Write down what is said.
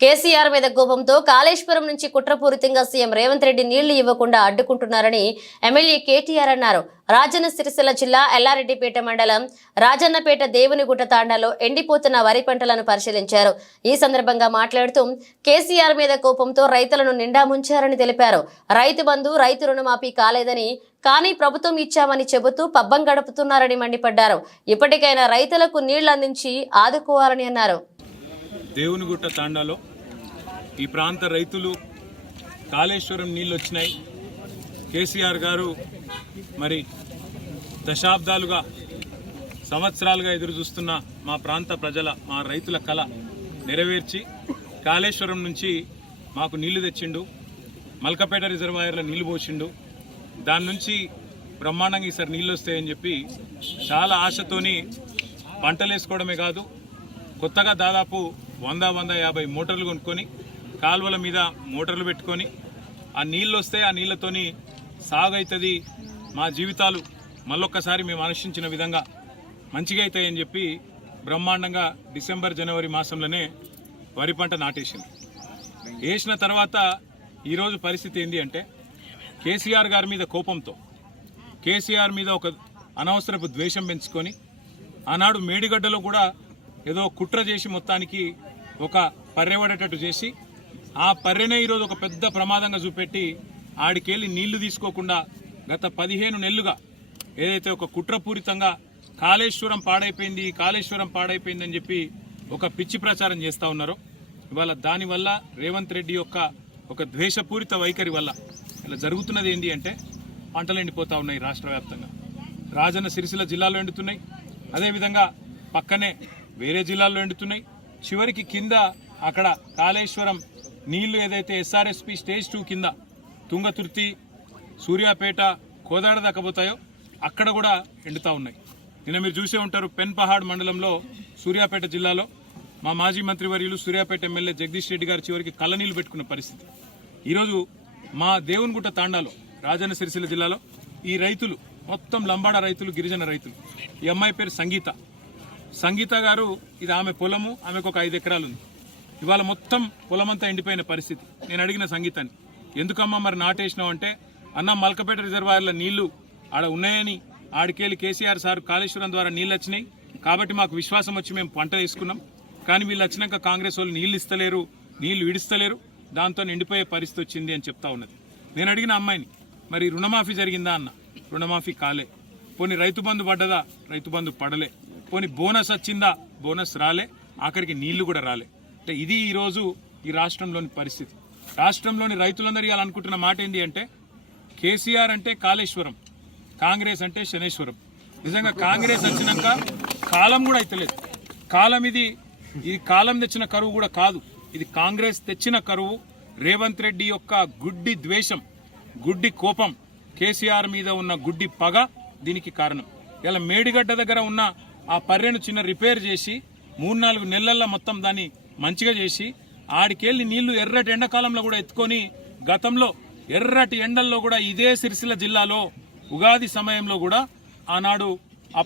కేసీఆర్ మీద కోపంతో కాళేశ్వరం నుంచి కుట్రపూరితంగా సీఎం రేవంత్ రెడ్డి నీళ్లు ఇవ్వకుండా అడ్డుకుంటున్నారని ఎమ్మెల్యే కేటీఆర్ అన్నారు. రాజన్న సిరిసిల్ల జిల్లా ఎల్లారెడ్డిపేట మండలం రాజన్నపేట దేవునిగుట్ట తాండాలో ఎండిపోతున్న వరి పంటలను పరిశీలించారు. ఈ సందర్భంగా మాట్లాడుతూ కేసీఆర్ మీద కోపంతో రైతులను నిండా ముంచారని తెలిపారు. రైతు బంధు, రైతు రుణమాఫీ కాలేదని కానీ ప్రభుత్వం ఇచ్చామని చెబుతూ పబ్బం గడుపుతున్నారని మండిపడ్డారు. ఇప్పటికైనా రైతులకు నీళ్లు అందించి ఆదుకోవాలని అన్నారు. దేవునిగుట్ట తాండాలో ఈ ప్రాంత రైతులు కాళేశ్వరం నీళ్ళు వచ్చినాయి. కేసీఆర్ గారు మరి దశాబ్దాలుగా సంవత్సరాలుగా ఎదురు చూస్తున్న మా ప్రాంత ప్రజల మా రైతుల కళ నెరవేర్చి కాళేశ్వరం నుంచి మాకు నీళ్లు తెచ్చిండు. మల్కపేట రిజర్వాయర్లో నీళ్లు పోసిండు. దాని నుంచి బ్రహ్మాండంగా ఈసారి నీళ్ళు వస్తాయని చెప్పి చాలా ఆశతోని పంటలు వేసుకోవడమే కాదు, కొత్తగా దాదాపు 100-150 మోటార్లు కొనుక్కొని కాలువల మీద మోటార్లు పెట్టుకొని ఆ నీళ్ళు వస్తే ఆ నీళ్లతోని సాగు అవుతుంది, మా జీవితాలు మళ్ళొక్కసారి మేము అనుష్ఠించిన విధంగా మంచిగా అవుతాయని చెప్పి బ్రహ్మాండంగా డిసెంబర్ జనవరి మాసంలోనే వరి పంట నాటేసింది. వేసిన తర్వాత ఈరోజు పరిస్థితి ఏంటి అంటే కేసీఆర్ గారి మీద కోపంతో కేసీఆర్ మీద ఒక అనవసరపు ద్వేషం పెంచుకొని ఆనాడు మేడిగడ్డలో కూడా ఏదో కుట్ర చేసి మొత్తానికి ఒక పర్రెవడేటట్టు చేసి ఆ పర్రెనే ఈరోజు ఒక పెద్ద ప్రమాదంగా చూపెట్టి ఆడికెళ్ళి నీళ్లు తీసుకోకుండా గత 15 నెలలుగా ఏదైతే ఒక కుట్రపూరితంగా కాళేశ్వరం పాడైపోయిందని చెప్పి ఒక పిచ్చి ప్రచారం చేస్తూ ఉన్నారో ఇవాళ దానివల్ల రేవంత్ రెడ్డి యొక్క ఒక ద్వేషపూరిత వైఖరి వల్ల ఇలా జరుగుతున్నది ఏంటి అంటే పంటలు ఎండిపోతూ ఉన్నాయి. రాష్ట్ర వ్యాప్తంగా రాజన్న సిరిసిల్ల జిల్లాలో ఎండుతున్నాయి, అదేవిధంగా పక్కనే వేరే జిల్లాల్లో ఎండుతున్నాయి. చివరికి కింద అక్కడ కాళేశ్వరం నీళ్లు ఏదైతే ఎస్ఆర్ఎస్పి స్టేజ్ 2 కింద తుంగతుర్తి, సూర్యాపేట, కోదాడ దాకా పోతాయో అక్కడ కూడా ఎండుతూ ఉన్నాయి. నిన్న మీరు చూసే ఉంటారు పెన్పహాడ్ మండలంలో సూర్యాపేట జిల్లాలో మా మాజీ మంత్రివర్యులు సూర్యాపేట ఎమ్మెల్యే జగదీష్ రెడ్డి గారి చివరికి కళ్ళనీళ్లు పెట్టుకున్న పరిస్థితి. ఈరోజు మా దేవునిగుట్ట తాండాలో రాజన్న సిరిసిల్ల జిల్లాలో ఈ రైతులు మొత్తం లంబాడ రైతులు, గిరిజన రైతులు. ఈ అమ్మాయి పేరు సంగీత గారు, ఇది ఆమె పొలము, ఆమెకు ఒక 5 ఎకరాలు ఉంది. ఇవాళ మొత్తం పొలమంతా ఎండిపోయిన పరిస్థితి. నేను అడిగిన సంగీతాన్ని, ఎందుకమ్మా మరి నాటేసినావు అంటే, అన్న మల్కపేట రిజర్వాయర్ల నీళ్లు ఆడ ఉన్నాయని ఆడికెళ్ళి కేసీఆర్ సార్ కాళేశ్వరం ద్వారా నీళ్ళు వచ్చినాయి కాబట్టి మాకు విశ్వాసం వచ్చి మేము పంట వేసుకున్నాం. కానీ వీళ్ళు వచ్చినాక కాంగ్రెస్ వాళ్ళు నీళ్లు ఇస్తలేరు, నీళ్లు విడిస్తలేరు, దాంతో ఎండిపోయే పరిస్థితి వచ్చింది అని చెప్తా ఉన్నది. నేను అడిగిన అమ్మాయిని, మరి రుణమాఫీ జరిగిందా అన్న, రుణమాఫీ కాలే. పోనీ రైతు బంధు పడ్డదా, రైతు బంధు పడలే. పోనీ బోనస్ వచ్చిందా, బోనస్ రాలే. ఆఖరికి నీళ్లు కూడా రాలే. అంటే ఇది ఈరోజు ఈ రాష్ట్రంలోని పరిస్థితి. రాష్ట్రంలోని రైతులందరూ ఇవాళ అనుకుంటున్న మాట ఏంటి అంటే కేసీఆర్ అంటే కాళేశ్వరం, కాంగ్రెస్ అంటే శనేశ్వరం. నిజంగా కాంగ్రెస్ వచ్చినాక కాలం కూడా అయితలేదు. ఇది కాలం తెచ్చిన కరువు కూడా కాదు, ఇది కాంగ్రెస్ తెచ్చిన కరువు. రేవంత్ రెడ్డి యొక్క గుడ్డి ద్వేషం, గుడ్డి కోపం, కేసీఆర్ మీద ఉన్న గుడ్డి పగ దీనికి కారణం. ఇలా మేడిగడ్డ దగ్గర ఉన్న ఆ పర్రెను చిన్న రిపేర్ చేసి 3-4 నెలల్లో మొత్తం దాన్ని మంచిగా చేసి ఆడికెళ్ళి నీళ్లు ఎర్రటి ఎండాకాలంలో కూడా ఎత్తుకొని గతంలో ఎర్రటి ఎండల్లో కూడా ఇదే సిరిసిల్ల జిల్లాలో ఉగాది సమయంలో కూడా ఆనాడు